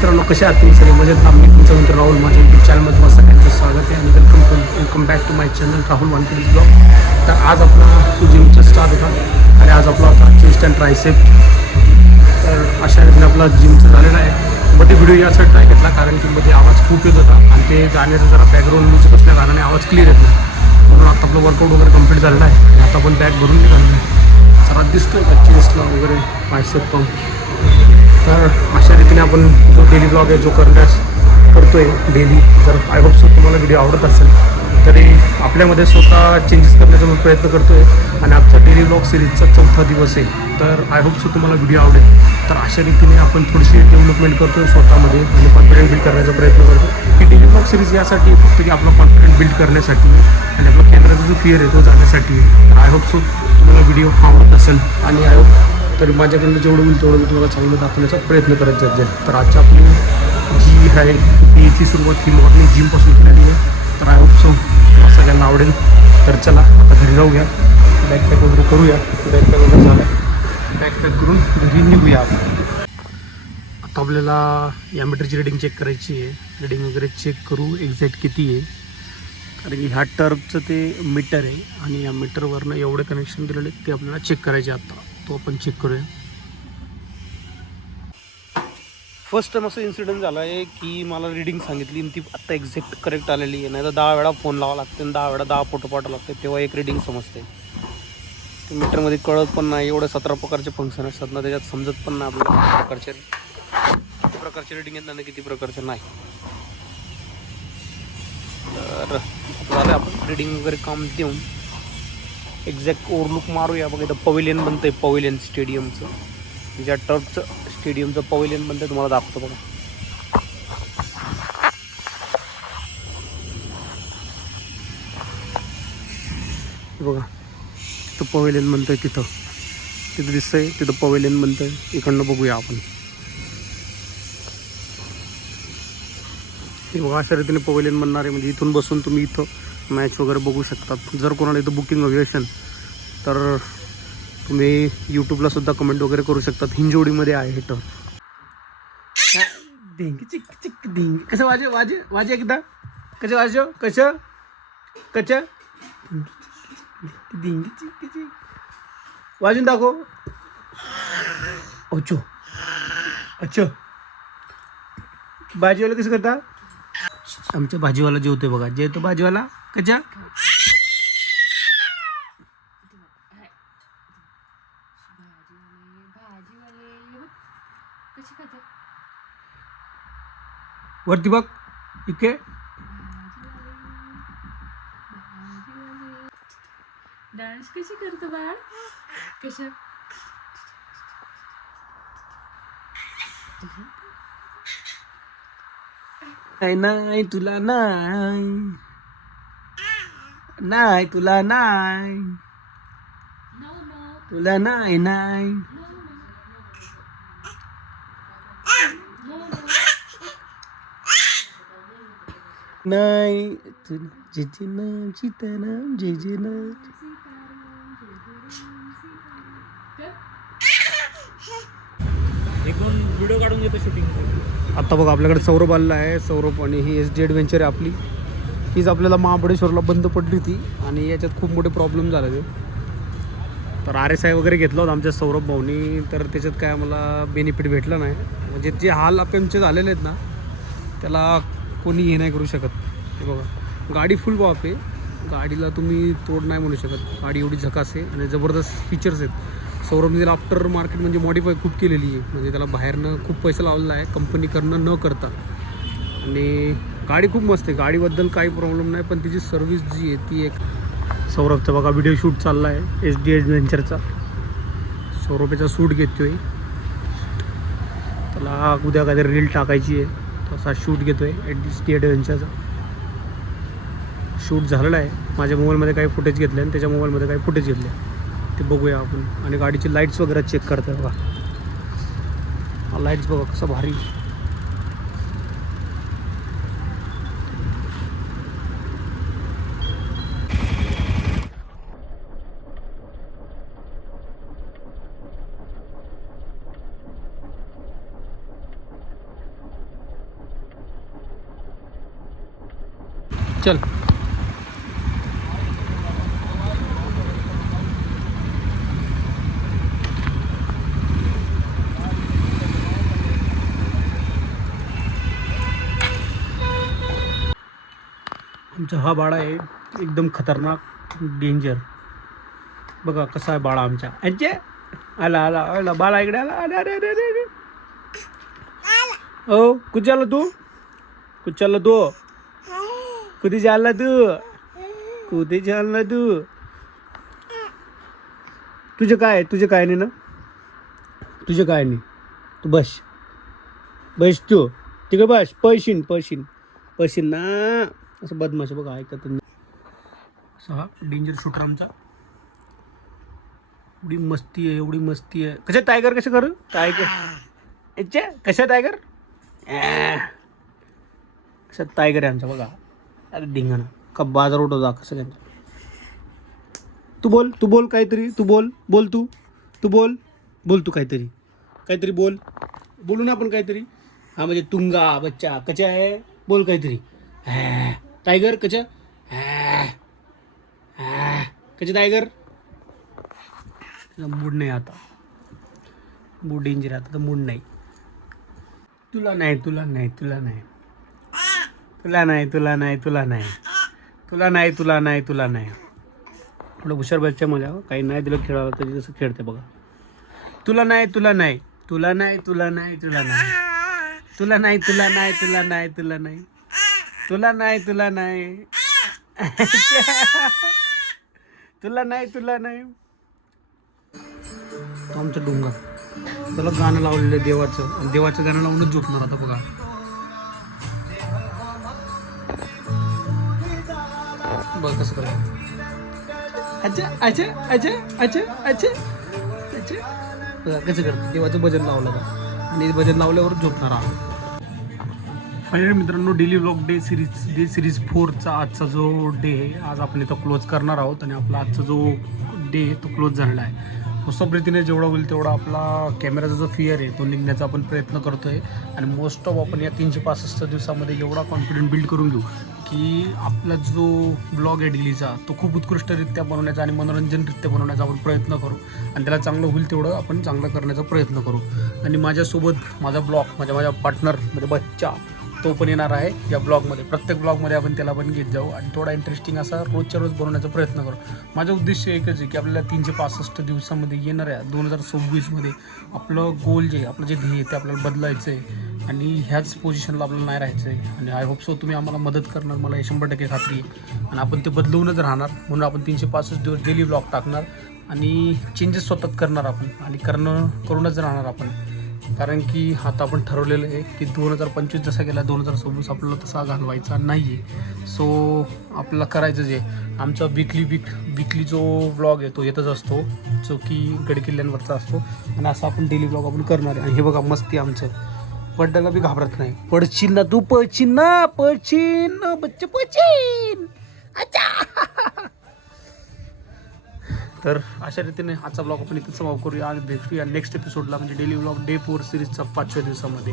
मित्रांनो, कसे आहात तुम्ही सगळे? मजेत ना? मी तुमचा मित्र राहुल, माझ्या यूट्यूब चॅनलमध्ये तुम्हाला सगळ्यांचं स्वागत आहे आणि welcome back to my channel Rahul Wankhede's blog. तर आज आपला जिमचा स्टार्ट होता आणि आज आपला होता चेस्ट अँड ट्रायसेप. तर अशा रीतीने आपला जिमचं झालेला आहे. मध्ये व्हिडिओ यासाठी ट्राय घेतला कारण की मध्ये आवाज खूप येत होता आणि ते गाण्याचा जरा बॅकग्राऊंड म्युझिक असल्या कारणाने आवाज क्लिअर येत नाही. म्हणून आता आपलं वर्कआउट वगैरे कंप्लीट झालेलं आहे. आता आपण बॅग भरून निघालेलं आहे. जरा दिसतोय का चेस्टला वगैरे बायसेप पंप. तर अशा रीतीने आपण जो डेली ब्लॉग आहे जो करतो आहे डेली. तर आय होप सो तुम्हाला व्हिडिओ आवडत असेल. तरी आपल्यामध्ये स्वतः चेंजेस करण्याचा मी प्रयत्न करतो आहे आणि आजचा डेली ब्लॉग सिरीजचा 4था दिवस आहे. तर आय होप सो तुम्हाला व्हिडिओ आवडेल. तर अशा रीतीने आपण थोडीशी डेव्हलपमेंट करतो आहे स्वतःमध्ये आणि कॉन्फिडन्स बिल्ड करण्याचा प्रयत्न करतो. ही डेली ब्लॉग सिरीज यासाठी फक्त की आपला कॉन्फिडन्स बिल्ड करण्यासाठी आणि आपला केंद्राचा जो फिअर आहे तो जाण्यासाठी आहे. तर आय होप सो तुम्हाला व्हिडिओ आवडत असेल आणि आय होप तरी माझ्याकडनं जेवढं होईल तेवढं मी तुम्हाला चांगलं दाखवण्याचा प्रयत्न करत जाईल. तर आजच्या आपली जी आहे ती याची सुरुवात ही मॉर्निंग जिमपासून केलेली आहे. तर आय होप सो सगळ्यांना आवडेल. तर चला आता घरी जाऊया, बॅकपॅक वगैरे करूया. बॅकपॅक वगैरे झालं, बॅकपॅक करून घरी निघूया. आता आपल्याला या मीटरची रिडिंग चेक करायची आहे. रिडिंग वगैरे चेक करू एक्झॅक्ट किती आहे, कारण की ह्या टर्फचं ते मीटर आहे आणि या मीटरवरनं एवढे कनेक्शन दिलेले ते आपल्याला चेक करायचे. आता तो आपण चेक करूया. फर्स्ट टाइम असं इन्सिडेंट झाला आहे की मला रिडिंग सांगितली आणि ती आत्ता एक्झॅक्ट करेक्ट आलेली आहे. नाही तर 10 वेळा फोन लावा लागते आणि 10 वेळा 10 फोटो पाठवा लागते, तेव्हा एक रिडिंग समजते. ते मीटरमध्ये कळत पण नाही. एवढे 17 प्रकारचे फंक्शन असतात ना, त्याच्यात समजत पण नाही आपल्याला किती प्रकारचे रिडिंग येतात ना किती प्रकारचे नाही. तर झालं आपण रिडिंग वगैरे काम देऊन एक्झॅक्ट ओव्हरलुक मारूया. बघा इथं पवेलियन बनतं आहे, पवेलियन स्टेडियमचं, ज्या टर्फचं स्टेडियमचं पवेलियन बनतं आहे तुम्हाला दाखवतो बघा. बघा तिथं पवेलियन बनतं आहे, तिथं दिसतंय, तिथं पवेलियन बनतं आहे. इकडनं बघूया आपण. हे बघा अशा रीतीने पवेलियन बनणार आहे. म्हणजे इथून बसून तुम्ही इथं मॅच वगैरे बघू शकतात. जर कोणाला इथं बुकिंग हवी असेल तर तुम्ही यूट्यूबला सुद्धा कमेंट वगैरे करू शकतात. हिंजवडीमध्ये आहे हे टर्फ. धिंग चिक चिक धिंग. कसं वाजे एकदा कसं कसं धिंग चिक चिक वाजून दाखव. अच्छा अच्छा, भाजीवाला कसं करता? आमच्या भाजीवाला जेवतोय बघा. जेवतो भाजीवाला कशा वरती बघ इके. डान्स कशी करतो बाळ? कशा नाही तुला नाही तुला नाही तुला नाही नाही तुला जे जे नाम सीताराम जे जे नाम. व्हिडिओ काढून घेतो शूटिंग. आता बघा आपल्याकडे सौरभ आलेला आहे. सौरभ आणि ही SD ॲडव्हेंचर आहे आपली. हीच आपल्याला महाबळेश्वरला बंद पडली होती आणि याच्यात खूप मोठे प्रॉब्लेम झाले ते. तर RSI वगैरे घेतला होता आमच्या सौरभ भाऊनी. तर त्याच्यात काय आम्हाला बेनिफिट भेटला नाही. म्हणजे जे हाल आपणचे झालेले आहेत ना त्याला कोणी हे नाही करू शकत. हे बघा गाडी फुल बाप आहे. गाडीला तुम्ही तोड नाही म्हणू शकत. गाडी एवढी झकास आहे आणि जबरदस्त फीचर्स आहेत. सौरभने त्याला आफ्टर मार्केट म्हणजे मॉडिफाय खूप केलेली आहे. म्हणजे त्याला बाहेरनं खूप पैसा लावलेला आहे कंपनीकडनं न करता. आणि गाडी खूप मस्त आहे. गाडीबद्दल काही प्रॉब्लेम नाही, पण तिची सर्व्हिस जी आहे ती एक. सौरभचा बघा व्हिडिओ शूट चालला आहे SD ॲडव्हेंचरचा. सौरभ याचा शूट घेतो आहे. त्याला उद्या काहीतरी रील टाकायची आहे, तसा शूट घेतो आहे SD ॲडव्हेंचरचा. शूट झालेलं आहे. माझ्या मोबाईलमध्ये काही फुटेज घेतले आणि त्याच्या मोबाईलमध्ये काही फुटेज घेतले ते बघूया आपण. आणि गाडीची लाईट्स वगैरे चेक करतो बघा. हा लाईट्स बघा कसं भारी. चल. आमचा हा बाळा आहे एकदम खतरनाक डेंजर. बघा कसा आहे बाळा आमच्या. अच्छा आला आला आला बाळा इकडे आला. अरे अरे अरे अरे ओ कुठे चालला तू? कुठे चालला तू? कुठे चालला तू? कुठे चालला तू? तुझं काय नाही ना? तुझं काय नाही. तू बस बस तू तिकडे बस. पळशीन ना. असं बदमाश बघा ऐकत नाही. असा हा डेंजर शूटर आमचा. एवढी मस्ती आहे. कशा टायगर कसं करू? टायगर कशा टायगर कशा टायगर आहे आमचा बघा. अरे धिंगाणा का बाजार उठवता कसं काय. तू बोल काहीतरी. तू बोल तू काहीतरी बोलू ना आपण काहीतरी. हा म्हणजे तुंगा बच्चा कचा आहे. बोल काहीतरी. टायगर कचा टायगर. मूड नाही आता. मूड डेंजर आता तर मूड नाही. तुला नाही थोडं हुशार बच्चा मला काही नाही दिलं खेळायला तरी जसं खेळते बघा. तुला नाही तो आमचा डोंगर. त्याला गाणं लावलेलं आहे देवाचं. आणि देवाचं गाणं लावूनच झोपणार आता बघा. बघ कसं करायचं. अच्छा बघा कसं करतं. देवाचं भजन लावलं का आणि भजन लावल्यावर झोपणार आहोत. फायनली मित्रांनो डेली व्लॉग डे सिरीज 4चा आजचा जो डे आहे आज आपण इथं क्लोज करणार आहोत. आणि आपला आजचा जो डे आहे तो क्लोज झालेला आहे. मोस्ट ऑफ रीतीने जेवढा होईल तेवढा आपला कॅमेराचा जो फिअर आहे तो निघण्याचा आपण प्रयत्न करतो आहे. आणि मोस्ट ऑफ आपण या 365 दिवसामध्ये एवढा कॉन्फिडंट बिल्ड करून घेऊ की आपला जो ब्लॉग आहे डेलीचा तो खूप उत्कृष्टरित्या बनवण्याचा आणि मनोरंजनरित्या बनवण्याचा आपण प्रयत्न करू. आणि त्याला चांगलं होईल तेवढं आपण चांगलं करण्याचा प्रयत्न करू. आणि माझ्यासोबत माझा ब्लॉग माझ्या पार्टनर म्हणजे बच्चा तो पण येणार आहे या ब्लॉगमध्ये. प्रत्येक ब्लॉगमध्ये आपण त्याला पण घेत जाऊ आणि थोडा इंटरेस्टिंग असा रोजच्या रोज बनवण्याचा प्रयत्न करू. माझं उद्देश एकच आहे की आपल्याला 365 दिवसामध्ये येणाऱ्या 2026मध्ये आपलं गोल जे आपलं जे ध्येय ते आपल्याला बदलायचं आहे. आणि ह्याच पोझिशनला आपल्याला नाही राहायचं आहे. आणि आय होप सो तुम्ही आम्हाला मदत करणार मला हे 100% खात्री आहे. आणि आपण ते बदलवूनच राहणार म्हणून आपण 365 दिवस डेली ब्लॉग टाकणार आणि चेंजेस स्वतःच करणार आपण. आणि करूनच राहणार आपण. कारण की आता आपण ठरवलेलं आहे की 2025 जसा गेला 2026 आपल्याला तसा घालवायचा नाही आहे. सो आपल्याला करायचं जे आमचा विकली जो व्लॉग आहे तो येतच असतो जो की गडकिल्ल्यांवरचा असतो. आणि असं आपण डेली व्लॉग आपण करणार आहे. आणि हे बघा मस्ती आमचं. पड्डाला बी घाबरत नाही. पडशील ना तू पळशील बच्चे पळशील. अच्छा तर अशा रीतीने आजचा ब्लॉग आपण इथं समाप्त करूया. आणि भेटूया नेक्स्ट एपिसोडला म्हणजे डेली ब्लॉग डे 4 सिरीजचा 5व्या दिवसामध्ये.